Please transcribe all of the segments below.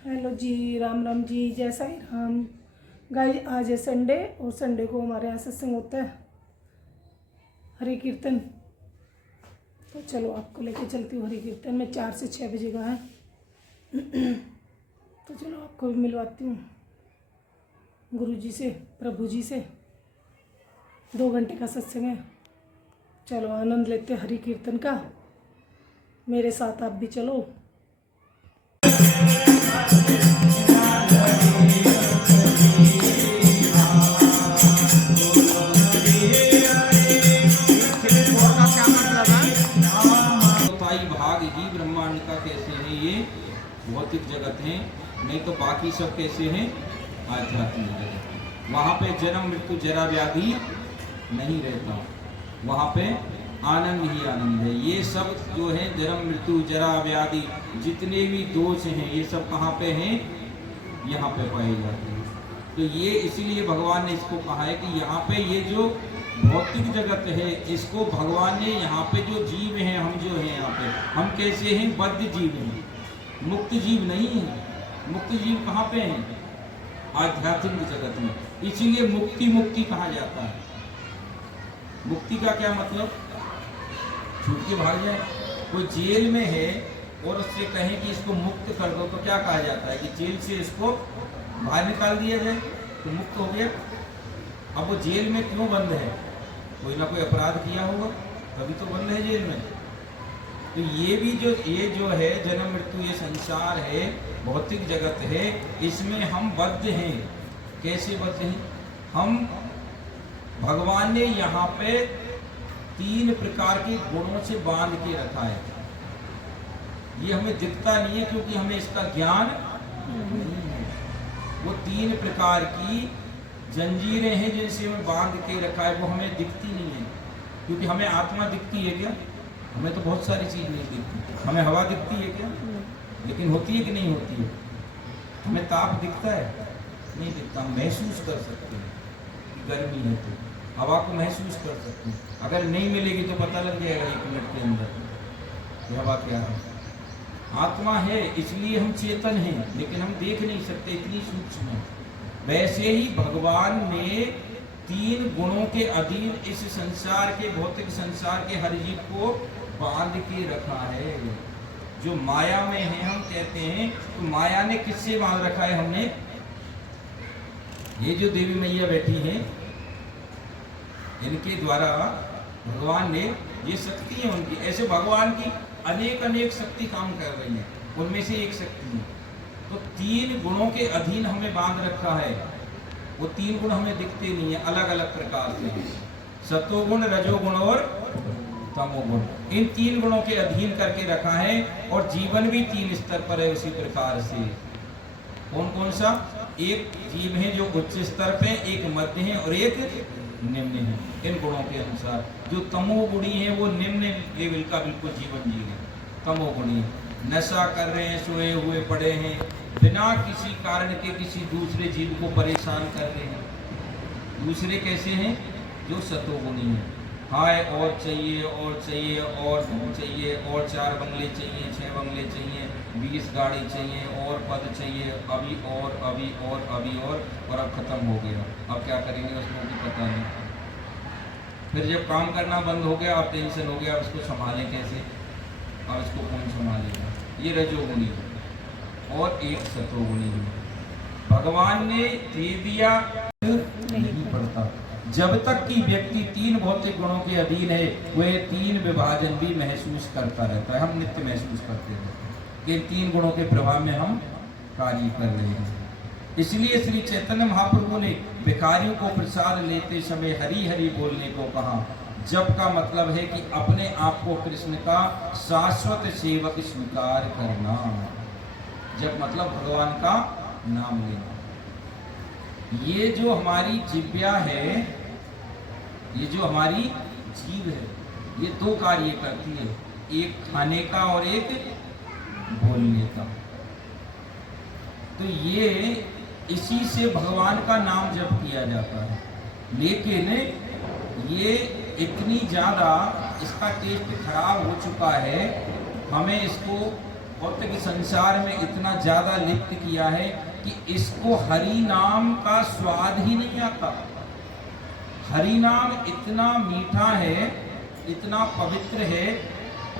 Hello जी, राम राम जी, जय Sai Ram. Guys आज है संडे और संडे को हमारे यहाँ सत्संग होता है, हरि कीर्तन। तो चलो आपको लेके चलती हूँ हरि कीर्तन में। 4 से 6 बजे का है। तो चलो आपको भी मिलवाती हूँ गुरु जी से, प्रभु जी से। 2 घंटे का सत्संग है। चलो आनंद लेते हरि कीर्तन का। मेरे साथ आप भी चलो। भाग ही ब्रह्मांड का कैसे है, ये भौतिक जगत है, नहीं तो बाकी सब कैसे हैं, आध्यात्मिक जगत। वहाँ पे जन्म मृत्यु जरा व्याधि नहीं रहता, वहाँ पे आनंद ही आनंद है। ये सब जो है जन्म मृत्यु जरा व्याधि जितने भी दोष हैं, ये सब कहाँ पे हैं, यहाँ पे पाए जाते हैं। तो ये इसीलिए भगवान ने इसको कहा है कि यहाँ पे ये जो भौतिक जगत है, इसको भगवान ने यहाँ पे जो जीव हैं, हम जो हैं यहाँ पे, हम कैसे हैं, बद्ध जीव हैं, मुक्त जीव नहीं है। मुक्त जीव कहाँ पे हैं, आध्यात्मिक जगत में। इसीलिए मुक्ति मुक्ति कहा जाता है। मुक्ति का क्या मतलब, छूट के भाग जाए। कोई जेल में है और उससे कहें कि इसको मुक्त कर दो, तो क्या कहा जाता है कि जेल से इसको बाहर निकाल दिया जाए तो मुक्त हो गया। अब वो जेल में क्यों बंद है, कोई ना कोई अपराध किया होगा, तभी तो बंद है जेल में। तो ये भी ये जो है जन्म मृत्यु, ये संसार है, भौतिक जगत है, इसमें हम बद्ध हैं। कैसे बद्ध हैं हम, भगवान ने यहाँ पे 3 प्रकार के गुणों से बांध के रखा है। ये हमें दिखता नहीं है क्योंकि हमें इसका ज्ञान नहीं है। वो 3 प्रकार की जंजीरें हैं जिनसे हमें बांध के रखा है, वो हमें दिखती नहीं है। क्योंकि हमें आत्मा दिखती है क्या, हमें तो बहुत सारी चीज़ नहीं दिखती। हमें हवा दिखती है क्या, लेकिन होती है कि नहीं होती है। हमें ताप दिखता है, नहीं दिखता। हम महसूस कर सकते हैं कि गर्मी है, तो हवा को महसूस कर सकते हैं। अगर नहीं मिलेगी तो पता लग जाएगा 1 मिनट के अंदर कि हवा क्या है। आत्मा है इसलिए हम चेतन हैं, लेकिन हम देख नहीं सकते, इतनी सूक्ष्म है। वैसे ही भगवान ने 3 गुणों के अधीन इस संसार के, भौतिक संसार के हर जीव को बांध के रखा है। जो माया में है, हम कहते हैं तो माया ने किससे बांध रखा है हमने, ये जो देवी मैया बैठी हैं, इनके द्वारा भगवान ने, ये शक्ति है उनकी। ऐसे भगवान की अनेक अनेक शक्ति काम कर रही है, उनमें से एक शक्ति है। तो 3 गुणों के अधीन हमें बांध रखा है। वो 3 गुण हमें दिखते नहीं है, अलग अलग प्रकार से, सतोगुण, रजोगुण और तमोगुण। इन 3 गुणों के अधीन करके रखा है। और जीवन भी 3 स्तर पर है उसी प्रकार से। कौन कौन सा, एक जीव है जो उच्च स्तर पे, एक मध्य है और एक निम्न है। इन गुणों के अनुसार जो तमोगुणी है वो निम्न लेवल का बिल्कुल जीवन जी है। तमोगुणी नशा कर रहे हैं, सोए हुए पड़े हैं, बिना किसी कारण के किसी दूसरे जीव को परेशान कर रहे हैं। दूसरे कैसे हैं, जो सतोगुणी हैं, हाय और चाहिए और चाहिए और चाहिए और 4 बंगले चाहिए, 6 बंगले चाहिए, 20 गाड़ी चाहिए और पद चाहिए, अभी और अभी और अभी और अब खत्म हो गया। अब क्या करेंगे उसको भी पता नहीं। फिर जब काम करना बंद हो गया, अब टेंशन हो गया, अब इसको संभालें कैसे, अब इसको कौन संभालेगा। ये रजोगुणी और एक सतोगुणी है। भगवान ने दे दिया, नहीं पड़ता। जब तक कि व्यक्ति 3 भौतिक गुणों के अधीन है, वह 3 विभाजन भी महसूस करता रहता है। हम नित्य महसूस करते हैं कि 3 गुणों के प्रभाव में हम कार्य कर रहे हैं। इसलिए श्री चैतन्य महाप्रभु ने भिखारियों को प्रसाद लेते समय हरि हरि बोलने को कहा। जप का मतलब है कि अपने आप को कृष्ण का शाश्वत सेवक स्वीकार करना। जप मतलब भगवान का नाम लेना। ये जो हमारी जिव्या है, ये जो हमारी जीव है, ये 2 कार्य करती है, एक खाने का और एक बोलने का। तो ये इसी से भगवान का नाम जप किया जाता है। लेकिन ये इतनी ज़्यादा इसका टेस्ट खराब हो चुका है, हमें इसको भौतिक संसार में इतना ज्यादा लिप्त किया है कि इसको हरि नाम का स्वाद ही नहीं आता। हरि नाम इतना मीठा है, इतना पवित्र है,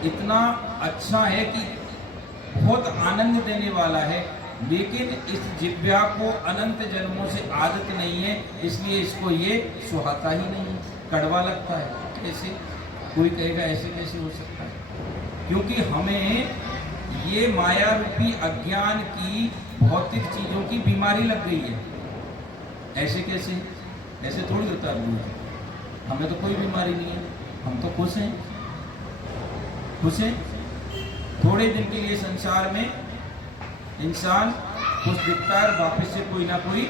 इतना अच्छा है कि बहुत आनंद देने वाला है, लेकिन इस जिह्वा को अनंत जन्मों से आदत नहीं है, इसलिए इसको ये सुहाता ही नहीं, कड़वा लगता है। कैसे कोई कहेगा ऐसे कैसे हो सकता है? क्योंकि हमें ये माया रूपी अज्ञान की भौतिक चीजों की बीमारी लग गई है। ऐसे कैसे? ऐसे थोड़ी होता है। हमें तो कोई बीमारी नहीं है, हम तो खुश हैं। खुश हैं। थोड़े दिन के लिए संसार में इंसान खुश दिखता है, वापस से कोई ना कोई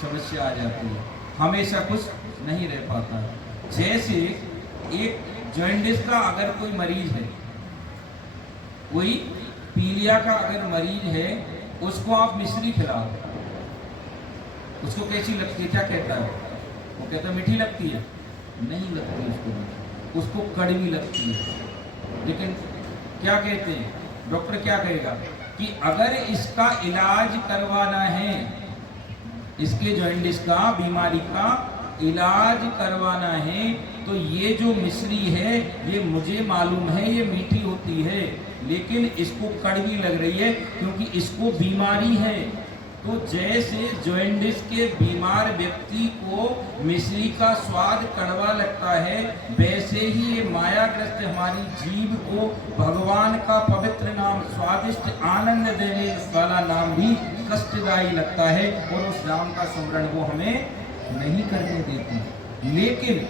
समस्या आ जाती है, हमेशा खुश नहीं रह पाता। जैसे एक जॉन्डिस का अगर कोई मरीज है, कोई पीलिया का अगर मरीज है, उसको आप मिश्री खिलाओ, उसको कैसी लगती है? क्या कहता है वो? कहता है मीठी लगती है। नहीं लगती उसको कड़वी लगती है। लेकिन क्या कहते हैं डॉक्टर, क्या कहेगा कि अगर इसका इलाज करवाना है, इसके जॉन्डिस का बीमारी का इलाज करवाना है, तो ये जो मिश्री है ये मुझे मालूम है ये मीठी होती है, लेकिन इसको कड़वी लग रही है क्योंकि इसको बीमारी है। तो जैसे जॉन्डिस के बीमार व्यक्ति को मिश्री का स्वाद कड़वा लगता है, वैसे ही ये मायाग्रस्त हमारी जीभ को भगवान का पवित्र नाम, स्वादिष्ट आनंद देने वाला नाम भी कष्टदायी लगता है, और उस नाम का स्मरण वो हमें नहीं करने देती। लेकिन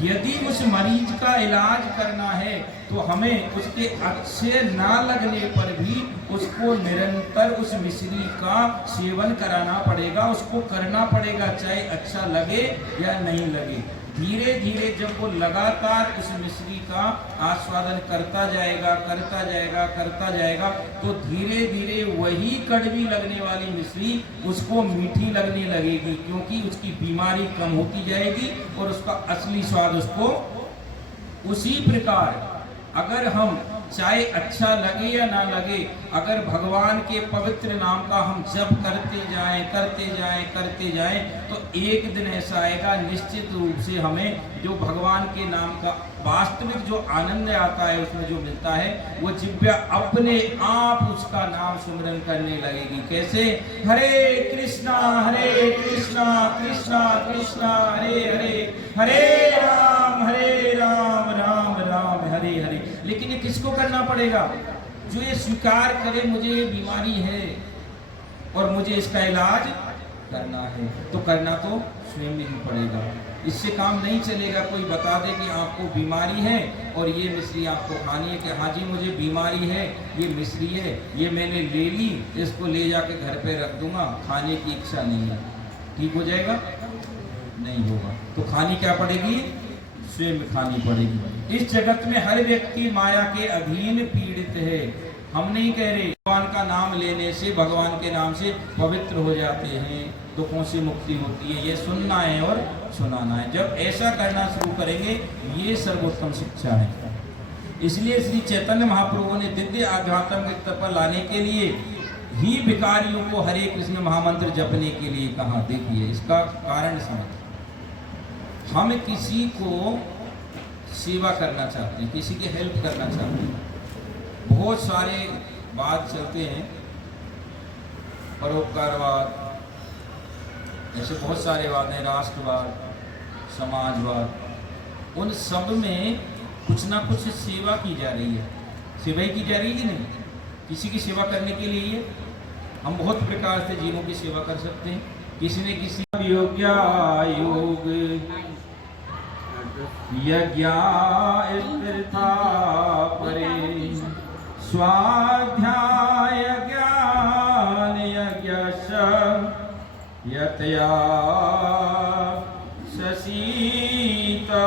यदि उस मरीज का इलाज करना है तो हमें उसके अच्छे ना लगने पर भी उसको निरंतर उस मिश्री का सेवन कराना पड़ेगा, उसको करना पड़ेगा, चाहे अच्छा लगे या नहीं लगे। धीरे धीरे जब वो लगातार उस मिश्री का आस्वादन करता जाएगा, तो धीरे धीरे वही कड़वी लगने वाली मिश्री उसको मीठी लगने लगेगी, क्योंकि उसकी बीमारी कम होती जाएगी और उसका असली स्वाद उसको। उसी प्रकार अगर हम चाहे अच्छा लगे या ना लगे, अगर भगवान के पवित्र नाम का हम जप करते जाएं, तो एक दिन ऐसा आएगा निश्चित रूप से हमें जो भगवान के नाम का वास्तविक जो आनंद आता है, उसमें जो मिलता है, वो जिह्वा अपने आप उसका नाम सुमिरन करने लगेगी। कैसे? हरे कृष्णा कृष्णा कृष्णा हरे हरे, हरे राम राम राम हरे हरे। लेकिन ये किसको करना पड़ेगा? जो ये स्वीकार करे मुझे ये बीमारी है और मुझे इसका इलाज करना है, तो करना तो स्वयं ही पड़ेगा। इससे काम नहीं चलेगा। कोई बता दे कि आपको बीमारी है और ये मिश्री आपको खानी है, कि हाँ जी मुझे बीमारी है, ये मिश्री है, ये मैंने ले ली, इसको ले जाके घर पे रख दूंगा, खाने की इच्छा नहीं है, ठीक हो जाएगा? नहीं होगा। तो खानी क्या पड़ेगी? स्वयं खानी पड़ेगी। इस जगत में हर व्यक्ति माया के अधीन पीड़ित है। हम नहीं कह रहे भगवान का नाम लेने से, भगवान के नाम से पवित्र हो जाते हैं, दुखों से मुक्ति होती है। ये सुनना है और सुनाना है। जब ऐसा करना शुरू करेंगे, ये सर्वोत्तम शिक्षा है। इसलिए श्री चैतन्य महाप्रभु ने दिव्य आध्यात्मिक स्तर पर लाने के लिए ही भिखारियों को हरे कृष्ण महामंत्र जपने के लिए कहा। देखिए इसका कारण समझ। हम किसी को सेवा करना चाहते हैं, किसी की हेल्प करना चाहते हैं, बहुत सारे बात चलते हैं, परोपकारवाद, ऐसे बहुत सारे वाद हैं, राष्ट्रवाद, समाजवाद, उन सब में कुछ ना कुछ सेवा की जा रही है। सेवा ही की जा रही है कि नहीं? किसी की सेवा करने के लिए हम बहुत प्रकार से जीवों की सेवा कर सकते हैं। किसी ने किसी योग्य योग यज्ञा स्थिरता परे स्वाध्याय ज्ञान यज्ञ यतया ससीता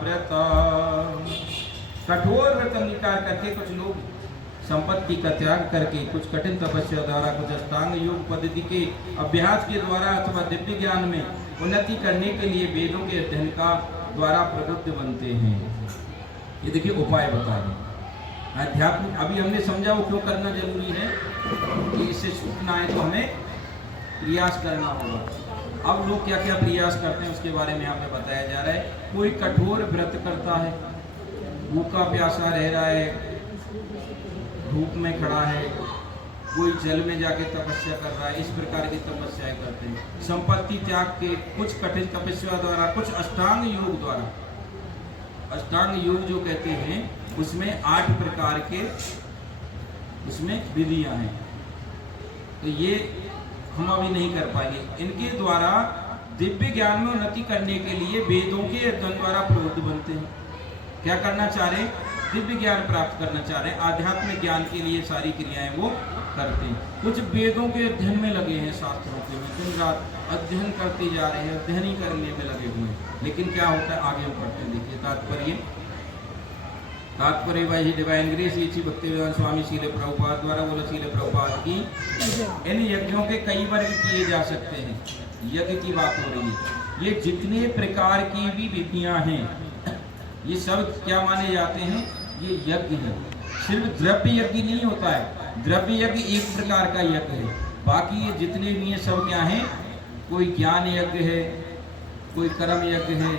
व्रता। कठोर व्रत अंगीकार करके कुछ लोग संपत्ति का त्याग करके, कुछ कठिन तपस्या द्वारा, कुछ अष्टांग योग पद्धति के अभ्यास के द्वारा अथवा दिव्य ज्ञान में उन्नति करने के लिए वेदों के अध्ययन का द्वारा प्रबुद्ध बनते हैं। ये देखिए उपाय बता रहे। अध्यात्म अभी हमने समझा वो क्यों करना जरूरी है कि इससे छूटना है तो हमें प्रयास करना होगा। अब लोग क्या क्या प्रयास करते हैं उसके बारे में हमें बताया जा रहा है। कोई कठोर व्रत करता है, भूखा प्यासा रह रहा है, धूप में खड़ा है, कोई जल में जाके तपस्या कर रहा है, इस प्रकार की तपस्याएं करते हैं। संपत्ति त्याग के कुछ कठिन तपस्या द्वारा, कुछ अष्टांग योग द्वारा, अष्टांग योग जो कहते हैं उसमें 8 प्रकार के उसमें विधियां हैं, तो ये हम अभी नहीं कर पाएंगे। इनके द्वारा दिव्य ज्ञान में उन्नति करने के लिए वेदों के अध्ययन द्वारा प्रवृत्त बनते हैं। क्या करना चाह रहे? दिव्य ज्ञान प्राप्त करना चाह रहे हैं, आध्यात्मिक ज्ञान के लिए सारी क्रियाएं वो करते हैं। कुछ वेदों के अध्ययन में लगे हैं, शास्त्रों के में दिन रात अध्ययन करते जा रहे हैं, अध्ययन ही करने में लगे हुए हैं। लेकिन क्या होता है आगे हम पढ़ते हैं, देखिए तात्पर्य भाई डिवाइन ग्रेस ये भक्तिवेदांत स्वामी शील प्रभुपाद द्वारा बोला, शील प्रभुपाद की इन यज्ञों के कई वर्ग किए जा सकते हैं। यज्ञ की बात हो रही है। ये जितने प्रकार की भी विधियां हैं ये सब क्या माने जाते हैं? ये यज्ञ है। सिर्फ द्रव्य यज्ञ नहीं होता है, द्रव्य यज्ञ एक प्रकार का यज्ञ है, बाकी ये जितने भी हैं सब क्या हैं? कोई ज्ञान यज्ञ है, कोई कर्म यज्ञ है,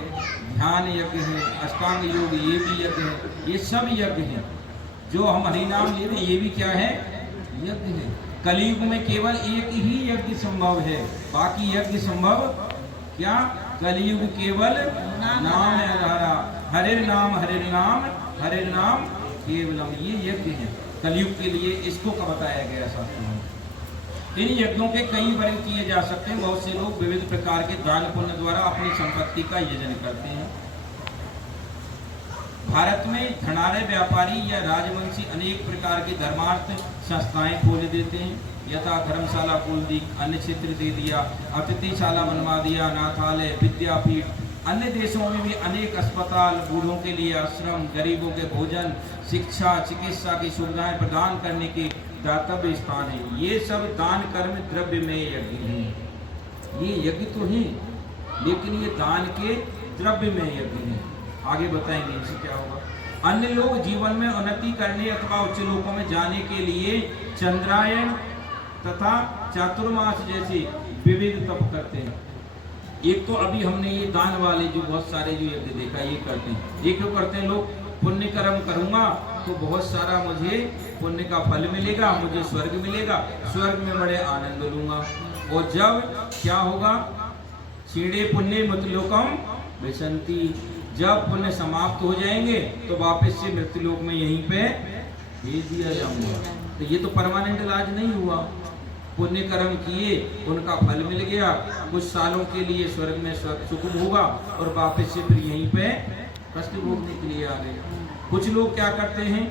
ध्यान यज्ञ है, अष्टांग योग ये भी यज्ञ है, ये सब यज्ञ हैं। जो हम हरिनाम ले रहे ये भी क्या है? यज्ञ है। कलयुग में केवल एक ही यज्ञ संभव है, बाकी यज्ञ संभव क्या? कलयुग केवल नाम है हरा, हरे नाम हरे नाम केवलम, ये यज्ञ है कलयुग के लिए। इसको का बताया गया शास्त्रों में। इन यज्ञों के कई वर्ग किए जा सकते हैं। बहुत से लोग विविध प्रकार के दान पुण्य द्वारा अपनी संपत्ति का यजन करते हैं। भारत में धनाढ़ व्यापारी या राजवंशी अनेक प्रकार की धर्मार्थ संस्थाएं खोल देते हैं, यथा धर्मशाला खोल दी, अन्य क्षेत्र दे दिया, अतिथिशाला बनवा दिया, अनाथालय, विद्यापीठ। अन्य देशों में भी अनेक अस्पताल, बूढ़ों के लिए आश्रम, गरीबों के भोजन, शिक्षा, चिकित्सा की सुविधाएं प्रदान करने के दातव्य स्थान है। ये सब दान कर्म द्रव्य में यज्ञ हैं। ये यज्ञ तो है लेकिन ये दान के द्रव्य में यज्ञ है। आगे बताएंगे इनसे क्या होगा। अन्य लोग जीवन में उन्नति करने अथवा उच्च लोकों में जाने के लिए चंद्रायन तथा चातुर्मास जैसे विविध तप करते हैं। एक तो अभी हमने ये दान वाले जो बहुत सारे जो यज्ञ देखा ये करते हैं। ये क्यों करते हैं लोग? पुण्य कर्म करूंगा तो बहुत सारा मुझे पुण्य का फल मिलेगा, मुझे स्वर्ग मिलेगा, स्वर्ग में बड़े आनंद लूंगा। और जब क्या होगा? क्षीणे पुण्य मृत्युलोकम विशंति, जब पुण्य समाप्त हो जाएंगे तो वापस से मृत्युलोक में यहीं पे भेज दिया जाऊंगा। तो ये तो परमानेंट इलाज नहीं हुआ। पुण्य कर्म किए, उनका फल मिल गया, कुछ सालों के लिए स्वर्ग में सुख होगा और वापस से फिर यहीं पे कष्ट भोगने के लिए आ गए। कुछ लोग क्या करते हैं?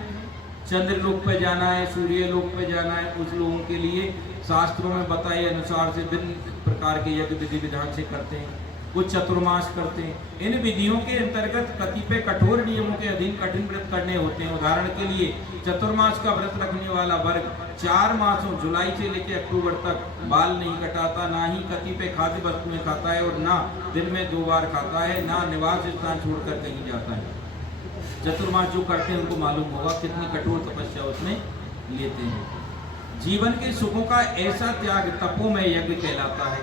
चंद्र लोक पे जाना है, सूर्य लोक पे जाना है, उस लोगों के लिए शास्त्रों में बताए अनुसार से विभिन्न प्रकार के यज्ञ विधि विधान से करते हैं। कुछ चतुर्मास करते हैं। इन विधियों के अंतर्गत कतिपय कठोर नियमों के अधीन कठिन व्रत करने होते हैं। उदाहरण के लिए चतुर्मास का व्रत रखने वाला वर्ग 4 मासों जुलाई से लेकर अक्टूबर तक बाल नहीं कटाता, ना ही कतिपय खाद्य वस्तुएं खाता है और ना दिन में 2 बार खाता है, ना निवास स्थान छोड़कर कहीं जाता है। चतुर्मास जो करते हैं उनको मालूम होगा कितनी कठोर तपस्या उसमें लेते हैं। जीवन के सुखों का ऐसा त्याग तपों में यज्ञ कहलाता है।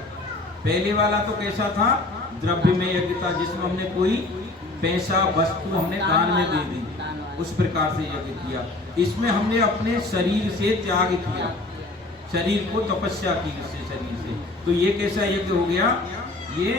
पहले वाला तो कैसा था? द्रव्य में यज्ञ था, जिसमें हमने कोई पैसा वस्तु हमने दान में दे दी, उस प्रकार से यज्ञ किया। इसमें हमने अपने शरीर से त्याग किया, शरीर को तपस्या की इससे शरीर से। तो ये कैसा यज्ञ हो गया? ये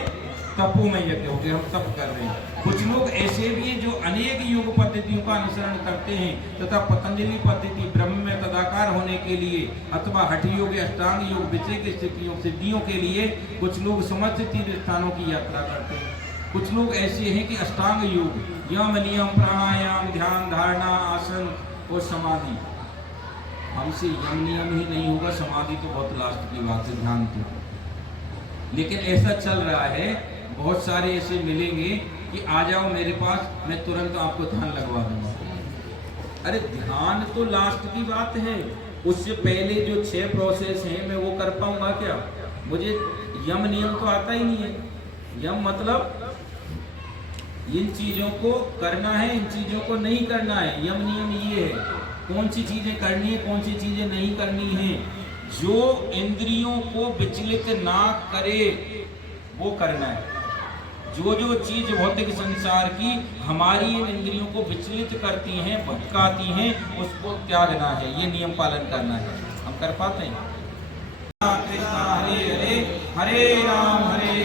तपों में यज्ञ हो गया, हम तप कर रहे हैं। कुछ लोग ऐसे भी हैं जो अनेक योग पद्धतियों का अनुसरण करते हैं तथा पतंजलि पद्धति ब्रह्म में तदाकार होने के लिए अथवा हठ योग, अष्टांग योग, विषय की स्थितियों सिद्धियों के लिए कुछ लोग समस्त तीर्थ स्थानों की यात्रा करते हैं। कुछ लोग ऐसे हैं कि अष्टांग योग, यम नियम प्राणायाम ध्यान धारणा आसन और समाधि, हमसे यम नियम ही नहीं होगा, समाधि तो बहुत लास्ट की बात है, ध्यान की। लेकिन ऐसा चल रहा है, बहुत सारे ऐसे मिलेंगे कि आ जाओ मेरे पास, मैं तुरंत आपको ध्यान लगवा दूंगा। अरे ध्यान तो लास्ट की बात है, उससे पहले जो 6 प्रोसेस हैं मैं वो कर पाऊंगा क्या? मुझे यम नियम तो आता ही नहीं है। यम मतलब इन चीजों को करना है, इन चीजों को नहीं करना है, यम नियम ये है। कौन सी चीजें करनी है, कौन सी चीजें नहीं करनी है। जो इंद्रियों को विचलित ना करे वो करना है। जो जो चीज भौतिक संसार की हमारी इन इंद्रियों को विचलित करती हैं, भटकाती हैं, उसको त्यागना है। ये नियम पालन करना है। हम कर पाते हैं? कृष्णा हरे हरे, हरे राम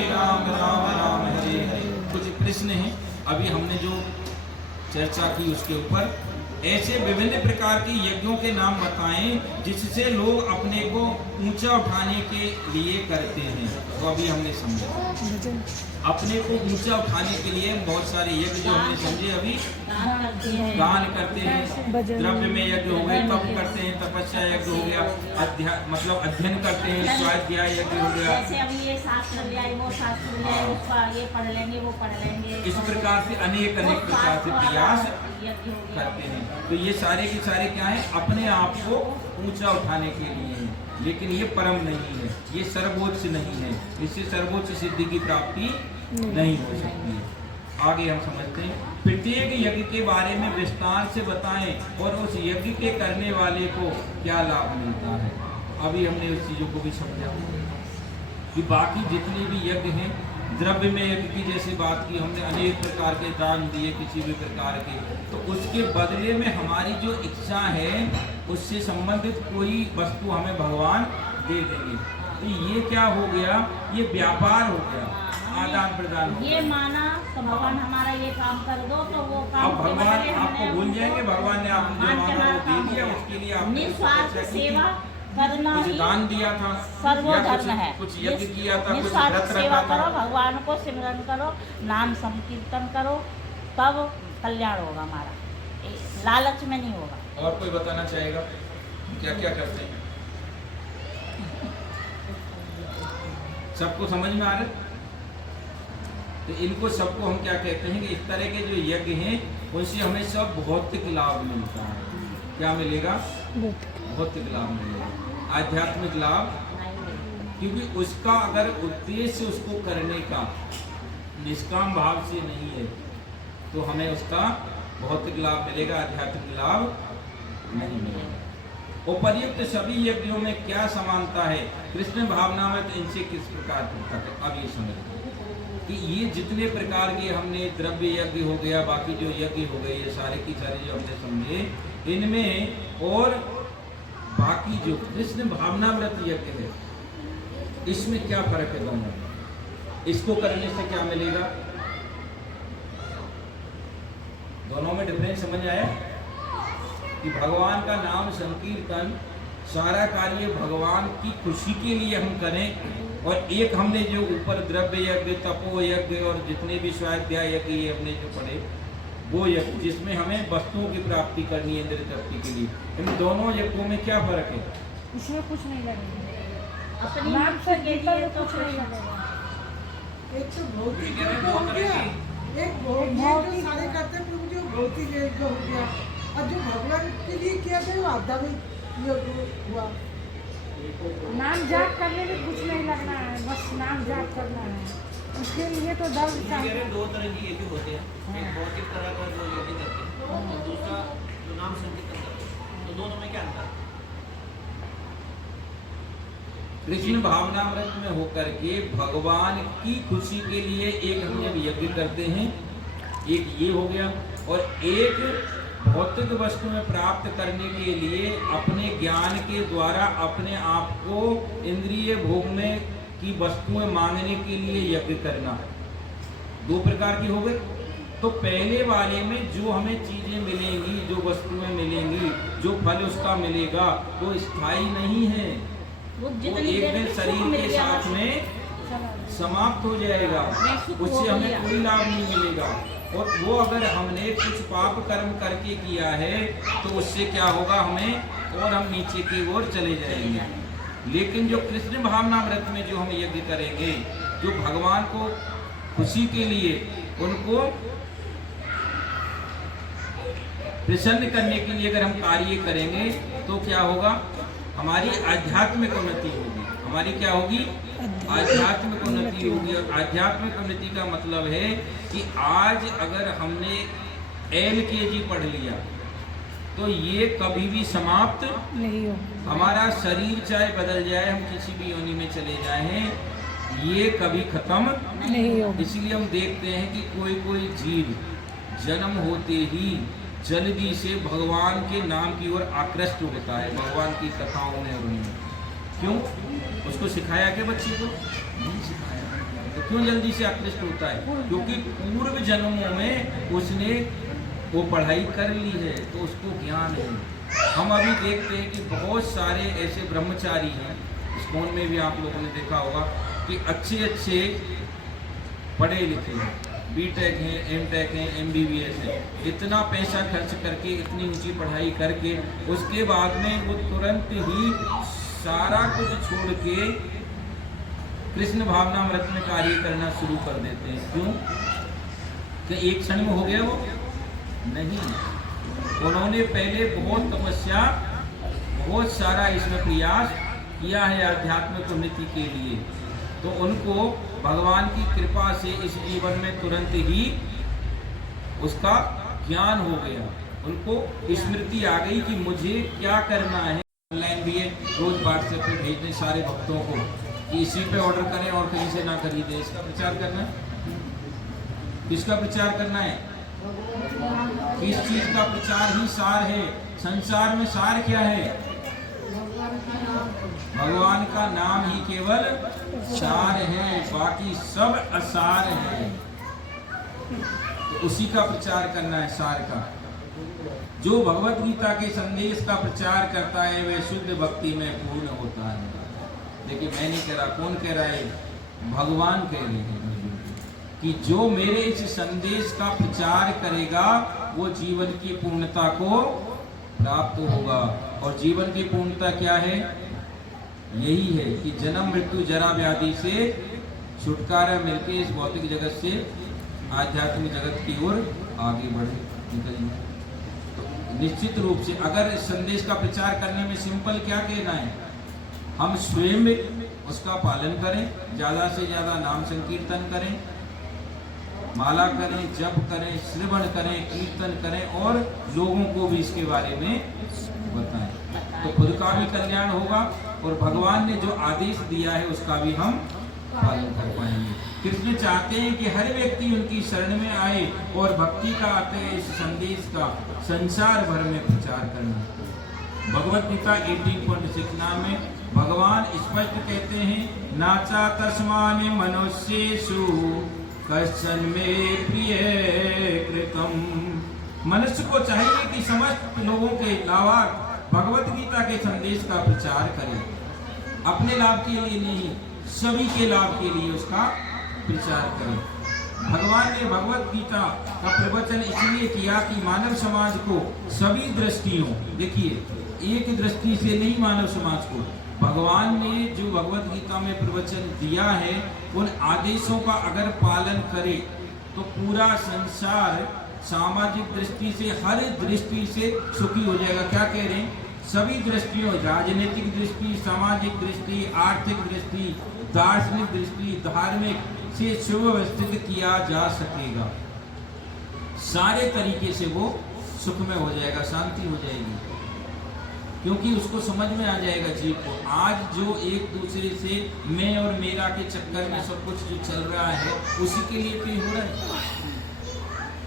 राम राम हरे हरे। कुछ प्रश्न हैं अभी हमने जो चर्चा की उसके ऊपर। ऐसे विभिन्न प्रकार के यज्ञों के नाम बताएं जिससे लोग अपने को ऊंचा उठाने के लिए करते हैं। तो अभी हमने समझा अपने को ऊंचा उठाने के लिए बहुत सारे यज्ञ जो हमने समझे अभी। दान करते हैं, द्रव्य में यज्ञ हो गए, तप करते हैं, तपस्या यज्ञ हो गया, मतलब अध्ययन करते हैं, स्वाध्याय यज्ञ हो गया। जैसे अभी ये शास्त्र लिया है, वो शास्त्र लिया है, उसका ये पढ़ लेंगे, वो पढ़ लेंगे। इस प्रकार से अनेक प्रकार से प्रयास करते हैं। तो ये सारे के सारे क्या है? अपने आप को ऊंचा उठाने के लिए हैं। लेकिन ये परम नहीं है, ये सर्वोच्च नहीं है। इससे सर्वोच्च सिद्धि की प्राप्ति नहीं हो सकती है। आगे हम समझते हैं। प्रत्येक यज्ञ के बारे में विस्तार से बताएं और उस यज्ञ के करने वाले को क्या लाभ मिलता है। अभी हमने उस चीजों को भी समझा कि बाकी जितने भी यज्ञ हैं, द्रव्य में यज्ञ की जैसी बात की हमने, अनेक प्रकार के दान दिए किसी भी प्रकार के, तो उसके बदले में हमारी जो इच्छा है उससे संबंधित कोई वस्तु हमें भगवान दे देंगे। तो ये क्या हो गया? ये व्यापार हो गया, आदान प्रदान। ये माना तो भगवान हमारा ये काम कर दो, तो वो काम अब भगवान आपको भूल जाएंगे। भगवान ने आपको जो मांगा वो दे दिया, उसके लिए आपने निस्वार्थ सेवा करना कुछ ही दान दिया था, सर्वधर्म है। कुछ यज्ञ किया था, कुछ निस्वार्थ व्रत सेवा रखा करो, था। भगवान को सिमरन करो, नाम संकीर्तन करो, तब कल्याण होगा हमारा, लालच में नहीं होगा। और कोई बताना चाहेगा क्या क्या करते हैं? सबको समझ में आ रहा है? तो इनको सबको हम क्या कहते हैं कि इस तरह के जो यज्ञ हैं उनसे हमें सब भौतिक लाभ मिलता है। क्या मिलेगा? भौतिक लाभ मिलेगा, आध्यात्मिक लाभ। क्योंकि उसका अगर उद्देश्य उसको करने का निष्काम भाव से नहीं है तो हमें उसका भौतिक लाभ मिलेगा, आध्यात्मिक लाभ नहीं मिलेगा। उपर्युक्त सभी यज्ञों में क्या समानता है? कृष्ण भावनामृत इनसे किस प्रकार पृथक है? अब ये समझ कि ये जितने प्रकार के हमने द्रव्य यज्ञ हो गया, बाकी जो यज्ञ हो गए, ये सारे की सारे जो हमने समझे, इनमें और बाकी जो कृष्ण भावनामृत यज्ञ है इसमें क्या फर्क है दोनों? इसको करने से क्या मिलेगा? दोनों में डिफरेंस समझ आया कि भगवान का नाम संकीर्तन सारा कार्य भगवान की खुशी के लिए हम करें, और एक हमने जो ऊपर द्रव्य यज्ञ, तपो यज्ञ और जितने भी स्वाध्याय यज्ञ ये हमने जो पढ़े वो यज्ञ जिसमें हमें वस्तुओं की प्राप्ति करनी है, इंद्रिय तृप्ति के लिए। इन दोनों यज्ञों में क्या फर्क है? इसमें कुछ नहीं लगेगा, अपनी नाम इच्छा से के गीता लिए में तो कुछ नहीं लगेगा। एक तो भौतिक कह रहे हैं यज्ञ दो हो तरह गया, की। एक भौतिक जो सारे करते हैं प्रभु जो भौतिक यज्ञ हो गया, और जो भगवान के लिए किया था वो आध्यात्मिक यज्ञ हुआ। नाम जाप करने में कुछ नहीं लगना है, बस नाम जाप करना है। उसके लिए तो दर्द चाहिए। दो तरह की यज्ञ होते हैं, एक भौतिक तरह का जो यज्ञ करते हैं और दूसरा जो नाम संकीर्तन करते हैं। तो दोनों में क्या अंतर है? कृष्ण भावनामृत में होकर के भगवान की खुशी के लिए एक हम जब यज्ञ करते हैं, एक ये हो गया, और एक भौतिक वस्तु में प्राप्त करने के लिए अपने ज्ञान के द्वारा अपने आप को इंद्रिय भोग में की वस्तुएं मांगने के लिए यज्ञ करना। दो प्रकार की हो गई। तो पहले वाले में जो हमें चीजें मिलेंगी, जो वस्तुएं मिलेंगी, जो फल उसका मिलेगा, वो स्थायी नहीं है, वो एक दिन शरीर के साथ में समाप्त हो जाएगा, उससे हमें कोई लाभ नहीं मिलेगा। और वो अगर हमने कुछ पाप कर्म करके किया है तो उससे क्या होगा, हमें और हम नीचे की ओर चले जाएंगे। लेकिन जो कृष्ण भावनामृत में जो हम यज्ञ करेंगे, जो भगवान को खुशी के लिए उनको प्रसन्न करने के लिए अगर हम कार्य करेंगे तो क्या होगा, हमारी आध्यात्मिक उन्नति होगी। हमारी क्या होगी? आध्यात्मिक उन्नति होगी। और आध्यात्मिक उन्नति का मतलब है कि आज अगर हमने LKG पढ़ लिया तो तो ये कभी भी समाप्त नहीं हो। हमारा शरीर चाहे बदल जाए, हम किसी भी योनि में चले जाएं, ये कभी खत्म नहीं हो। इसलिए हम देखते हैं कि कोई कोई जीव जन्म होते ही जल्दी से भगवान के नाम की ओर आकृष्ट होता है, भगवान की कथाओं में और उनमें। क्यों? उसको सिखाया क्या बच्चे को? नहीं सिखाया। तो क्यों जल्दी से आकृष्ट होता है? क्योंकि पूर्व जन्मों में उसने वो पढ़ाई कर ली है, तो उसको ज्ञान है। हम अभी देखते हैं कि बहुत सारे ऐसे ब्रह्मचारी हैं, स्कूल में भी आप लोगों ने देखा होगा कि अच्छे अच्छे पढ़े लिखे हैं, बीटेक हैं, एमटेक हैं, एमबीबीएस हैं, इतना पैसा खर्च करके, इतनी ऊंची पढ़ाई करके, उसके बाद में वो तुरंत ही सारा कुछ छोड़ के कृष्ण भावनामृत में कार्य करना शुरू कर देते हैं। क्यों? कि एक क्षण में हो गया वो? नहीं, उन्होंने पहले बहुत तपस्या, बहुत सारा इसमें प्रयास किया है आध्यात्मिक उन्नति के लिए, तो उनको भगवान की कृपा से इस जीवन में तुरंत ही उसका ज्ञान हो गया, उनको स्मृति आ गई कि मुझे क्या करना है। ऑनलाइन भी है, रोज व्हाट्सएप पे भेजने सारे भक्तों को कि इसी पे ऑर्डर करें और कहीं से ना खरीदें। इसका प्रचार करना है। किसका प्रचार करना है? किस चीज का प्रचार ही सार है? संसार में सार क्या है? भगवान का नाम ही केवल सार है, बाकी सब असार है। तो उसी का प्रचार करना है, सार का। जो भगवत गीता के संदेश का प्रचार करता है वह शुद्ध भक्ति में पूर्ण होता है। देखिए, मैं नहीं कह रहा, कौन कह रहा है? भगवान कह रहे हैं कि जो मेरे इस संदेश का प्रचार करेगा वो जीवन की पूर्णता को प्राप्त होगा। और जीवन की पूर्णता क्या है? यही है कि जन्म मृत्यु जरा व्याधि से छुटकारा मिलके इस भौतिक जगत से आध्यात्मिक जगत की ओर आगे बढ़े, निकल। तो निश्चित रूप से अगर इस संदेश का प्रचार करने में सिंपल क्या कहना है, हम स्वयं उसका पालन करें, ज़्यादा से ज़्यादा नाम संकीर्तन करें, माला करें, जप करें, श्रवण करें, कीर्तन करें और लोगों को भी इसके बारे में बताएं, तो खुद का भी कल्याण होगा और भगवान ने जो आदेश दिया है उसका भी हम पालन कर पाएंगे। कृष्ण चाहते हैं कि हर व्यक्ति उनकी शरण में आए और भक्ति का आते हैं इस संदेश का संसार भर में प्रचार करना। भगवत गीता 18.6 नाम में भगवान स्पष्ट कहते हैं, नाचा तस्माने मनुष्येषु कश्चन में प्रिय कृतम। मनुष्य को चाहिए कि समस्त लोगों के अलावा भगवत गीता के संदेश का प्रचार करें, अपने लाभ के लिए नहीं, सभी के लाभ के लिए उसका प्रचार करें। भगवान ने भगवत गीता का प्रवचन इसलिए किया कि मानव समाज को सभी दृष्टियों, देखिए एक दृष्टि से नहीं, मानव समाज को भगवान ने जो भगवत गीता में प्रवचन दिया है उन आदेशों का अगर पालन करे तो पूरा संसार सामाजिक दृष्टि से, हर दृष्टि से सुखी हो जाएगा। क्या कह रहे हैं? सभी दृष्टियों, राजनीतिक दृष्टि, सामाजिक दृष्टि, आर्थिक दृष्टि, दार्शनिक दृष्टि, धार्मिक से सुव्यवस्थित किया जा सकेगा। सारे तरीके से वो सुखमय हो जाएगा, शांति हो जाएगी, क्योंकि उसको समझ में आ जाएगा जीव को। आज जो एक दूसरे से मैं और मेरा के चक्कर में सब कुछ जो चल रहा है उसी के लिए तो हो रहा है,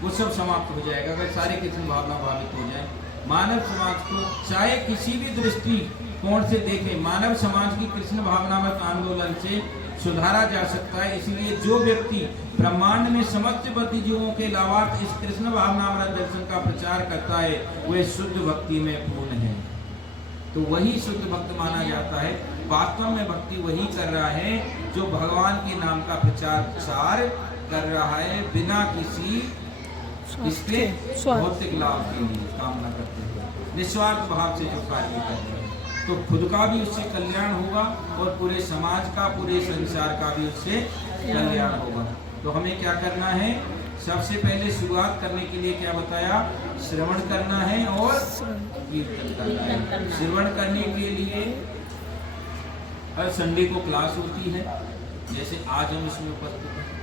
वो सब समाप्त हो जाएगा अगर सारे कृष्ण भावना भावित हो जाए। मानव समाज को चाहे किसी भी दृष्टि कोण से देखें, मानव समाज की कृष्ण भावनामत आंदोलन से सुधारा जा सकता है। इसलिए जो व्यक्ति ब्रह्मांड में समस्त भक्ति जीवों के अलावा इस कृष्ण भावनामृत दर्शन का प्रचार करता है वह शुद्ध भक्ति में पूर्ण है, तो वही शुद्ध भक्त माना जाता है। वास्तव में भक्ति वही कर रहा है जो भगवान के नाम का प्रचार प्रसार कर रहा है बिना किसी इसके भौतिक लाभ के लिए कामना करते हुए, निस्वार्थ भाव से जो कार्य करते हैं, तो खुद का भी उससे कल्याण होगा और पूरे समाज का, पूरे संसार का भी उससे कल्याण होगा। तो हमें क्या करना है? सबसे पहले शुरुआत करने के लिए क्या बताया? श्रवण करना है और कीर्तन करना है। श्रवण करने के लिए हर संडे को क्लास होती है, जैसे आज हम इसमें उपस्थित हैं।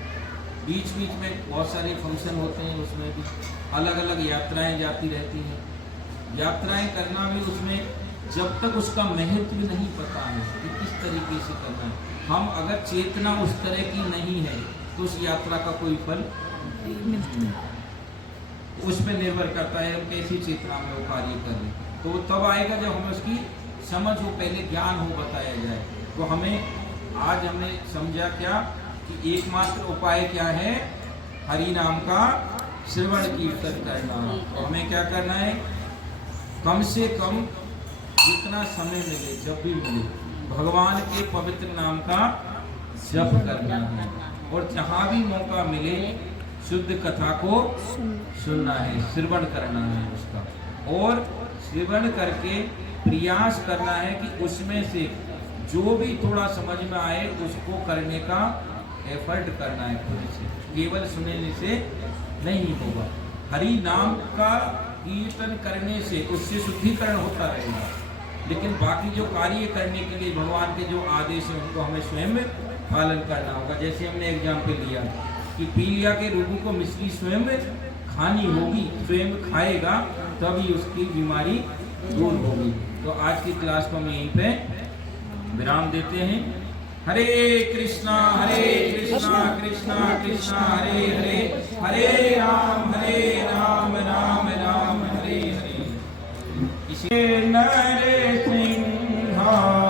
बीच बीच में बहुत सारे फंक्शन होते हैं, उसमें भी अलग अलग यात्राएं जाती रहती हैं। यात्राएं करना भी उसमें जब तक उसका महत्व नहीं पता है कि किस तरीके से करना है, हम अगर चेतना उस तरह की नहीं है तो उस यात्रा का कोई फल उस पर निर्भर करता है हम कैसी चेतना में वो कार्य कर रहे हैं। तो वो तब आएगा जब हमें उसकी समझ हो, पहले ज्ञान हो, बताया जाए। तो हमें आज हमने समझा क्या कि एकमात्र उपाय क्या है, हरि नाम का श्रवण कीर्तन करना। तो हमें क्या करना है, कम से कम जितना समय मिले, जब भी मिले, भगवान के पवित्र नाम का जप करना है, और जहाँ भी मौका मिले शुद्ध कथा को सुनना है, श्रवण करना है उसका, और श्रवण करके प्रयास करना है कि उसमें से जो भी थोड़ा समझ में आए उसको करने का एफर्ट करना है खुद से, केवल सुनने से नहीं होगा। हरि नाम का कीर्तन करने से उससे शुद्धिकरण होता रहेगा, लेकिन बाकी जो कार्य करने के लिए भगवान के जो आदेश हैं उनको हमें स्वयं पालन करना होगा। जैसे हमने एग्जाम्पल लिया कि पीलिया के रोगी को मिश्री स्वयं खानी होगी, स्वयं खाएगा तभी उसकी बीमारी दूर होगी। तो आज की क्लास को हम यहीं पे विराम देते हैं। हरे कृष्णा कृष्णा कृष्णा हरे हरे, हरे राम राम राम हरे हरे। इसे नर सिंहाया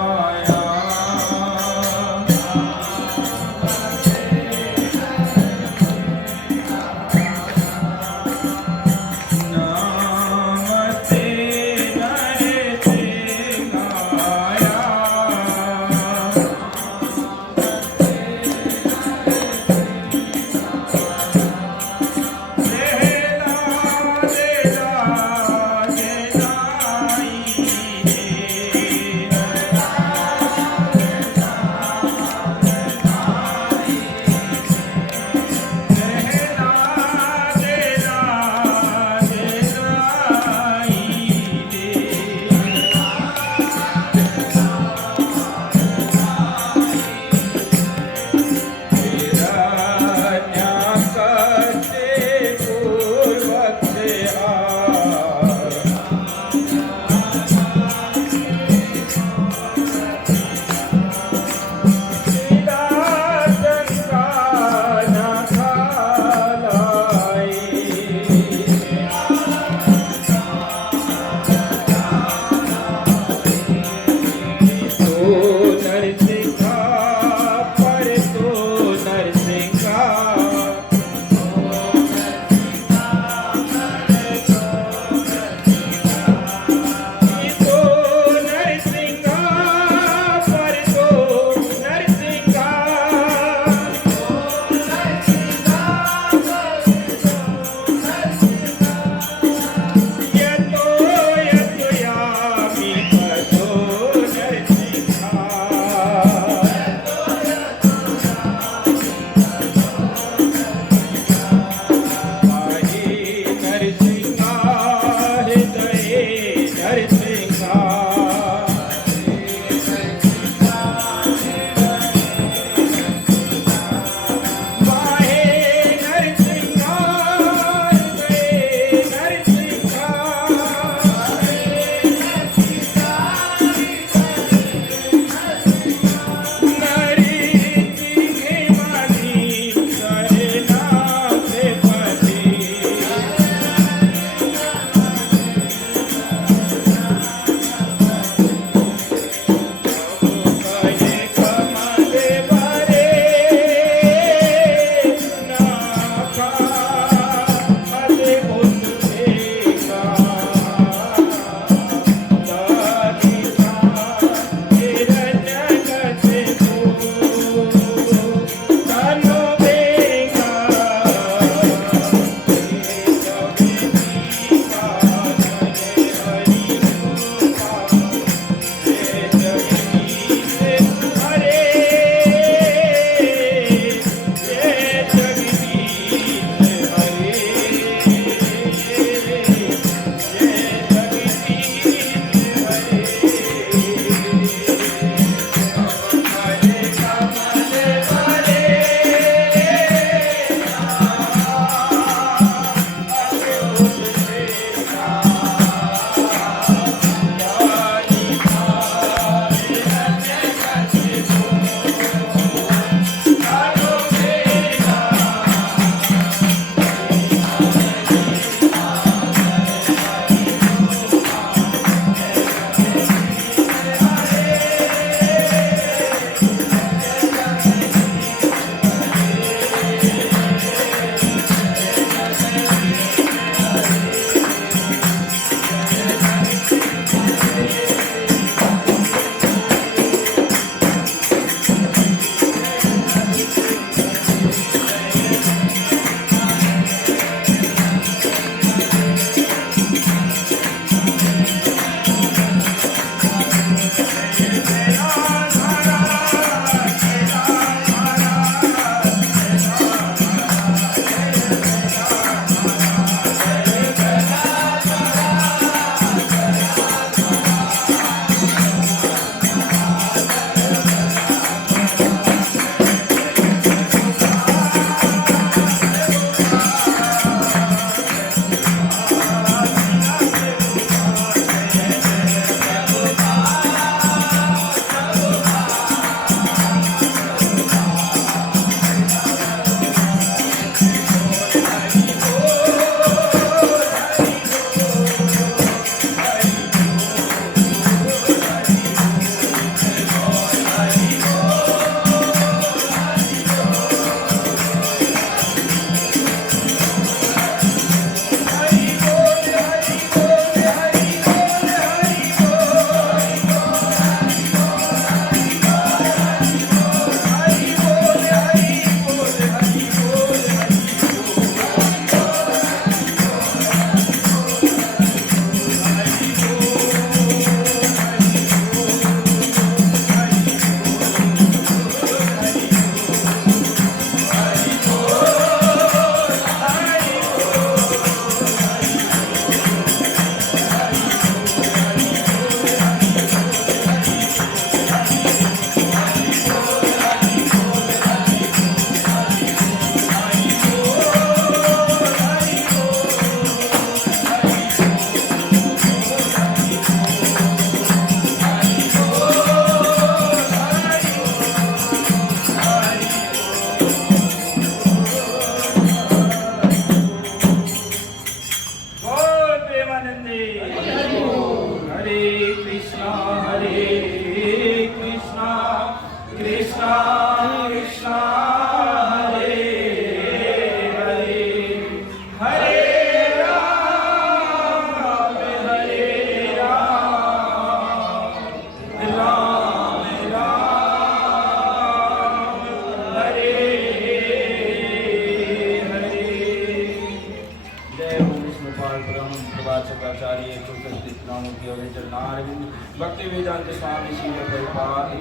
वेदांत स्वामी श्री प्रभुपाद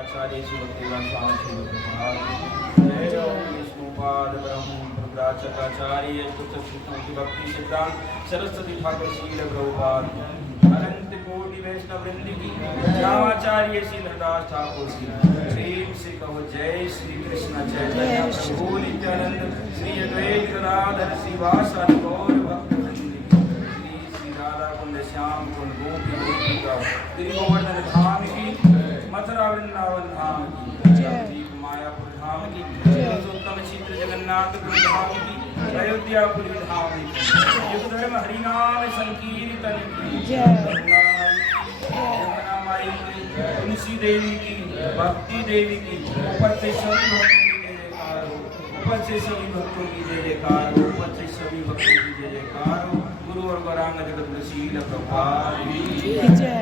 आचार्य श्री भक्तिवेदांत स्वामी श्री प्रभुपाद जय ओम विष्णुपाद ब्रह्म प्रभुराचार्य की भक्ति सिद्धांत सरस्वती ठाकुर श्री प्रभुपाद अनंत कोटि वैष्णव वृंद की रामाचार्य श्री हरदास ठाकुर की प्रेम से कहो जय श्री कृष्ण चैतन्य प्रभु नित्यानंद श्री अद्वैत गदाधर श्रीवासादि गौर भक्त श्याम कुंड गोपी गोपिका श्री गोवर्धन धाम की मथुरा वृंदावन धाम की मायापुर धाम की पुरुषोत्तम क्षेत्र जगन्नाथपुर धाम की अयोध्यापुरी धाम की युग धर्म हरिनाम संकीर्तन की यमुना माई की तुलसी देवी की भक्ति देवी की ऊपर से सभी भक्तों की जय जयकार हो ऊपर से सभी भक्तों की जय जयकार हो ऊपर से सभी भक्तों की जय जयकार हो गुरु और गौरांग जगत शील प्रभुपाद की जय।